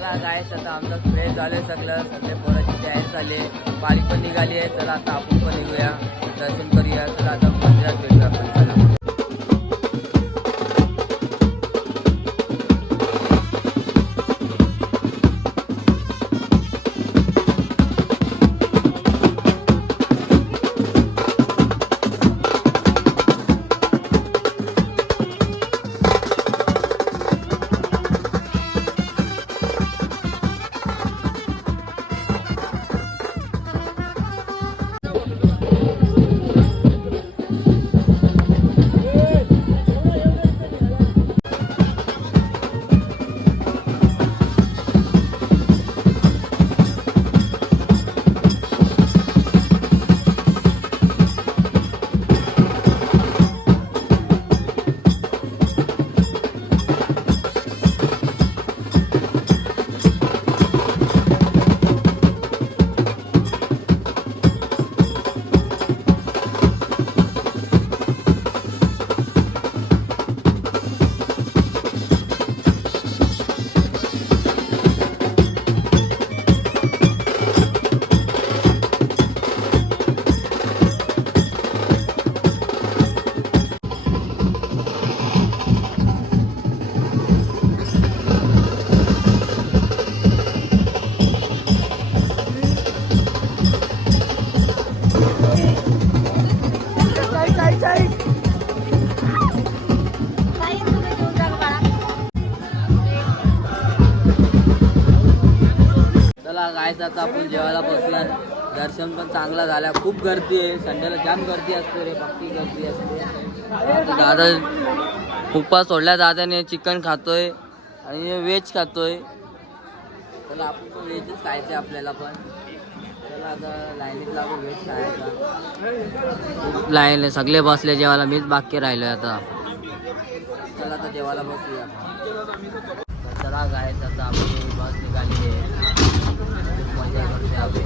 चला गायस आता आमचं फ्रेश झालं सगळं सगळे पोराची तयारी झाली बारीक पण निघाली आहे चला आता आपण पण निघूया. दर्शन करूया. चला आता मंदिरात चला गायचं आता आपण जेवायला बसणार दर्शन पण चांगला झाला. खूप गर्दी आहे. संडेला जाम गर्दी असते रे बाकी गर्दी असते. दादा उपवास सोडल्या दादाने चिकन खातोय आणि व्हेज खातोय. चला आपण पण व्हेजच खायचं आपल्याला पण. लाईन सगळे बसले जेवायला मीच बाकी राहिलोय आता. चला आता जेवायला बसूया. चला गायचं आता आपली बस निघाली आहे. खूप मजा करते आपण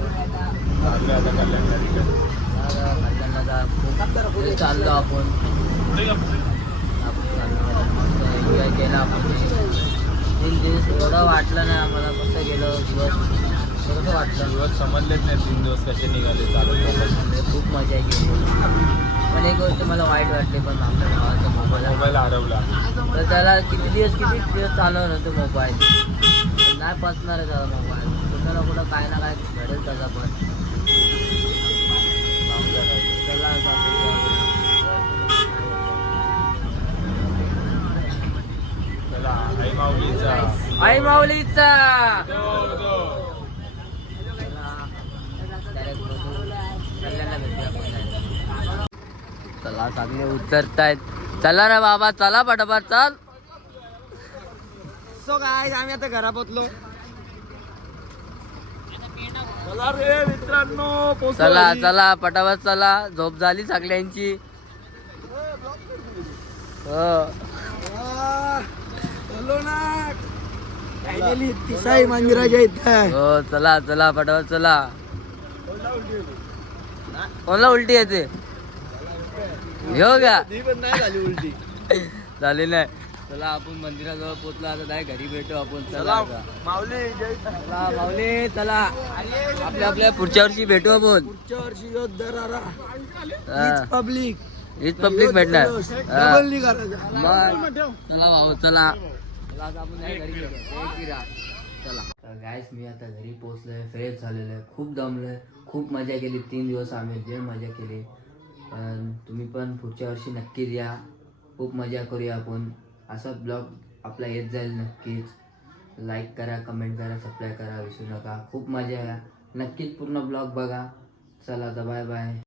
चाललो आपण. एन्जॉय केला आपण. तीन दिवस एवढं वाटलं नाही आम्हाला कसं गेलो दिवस कसं वाटलं. दिवस समजलेच नाही. तीन दिवस कसे निघाले. चालत खूप मजा केली पण एक गोष्ट मला वाईट वाटली पण आपल्या भावाचा मोबाईल मोबाईल हरवला. तर त्याला किती दिवस किती दिवस चालवलं तो मोबाईल? नाही पचणार आहे त्याला मोबाईल. कुठं ना कुठं काय ना काय घडेल त्याचा पण. आई माऊलीचा. आई माऊलीचा. चला चांगले उतरतायत. चला रे बाबा चला पटापट चल. सो काय आम्ही आता घरा पोचलो चला रे मित्रांनो पोचलो चला. चला पटापट चला. झोप झाली सगळ्यांची. हो. आ, बोलो ना फायनली तिसाई मंदिराच्या इथं हो चला चला पटापट चला. कोणाला उलटी येते? हो का? ती पण नाही झाली उलटी. झाली नाही. चला आपण मंदिराजवळ पोचलो आता नाही घरी भेटू आपण. चला. माऊली जय चला माऊली चला. आपल्या आपल्या पुढच्या वर्षी भेटू आपण. पुढच्या वर्षी. पब्लिक हीच पब्लिक भेटणार. चला भाऊ चला. चला आता आपण नाही घरी गेलो. जय श्रीराम. चला. तर गायस मी आता घरी पोहोचलोय. फ्रेश झालेलो आहे खूप दमलोय. खूप मजा केली. तीन दिवस आम्ही जे मजा केली. पण तुम्ही पण पुढच्या वर्षी नक्कीच या. खूप मजा करूया आपण. असा ब्लॉग आपला येत जाईल नक्कीच. लाईक करा कमेंट करा सबस्क्राईब करा विसरू नका. खूप मजा या. नक्कीच पूर्ण ब्लॉग बघा. चला आता बाय बाय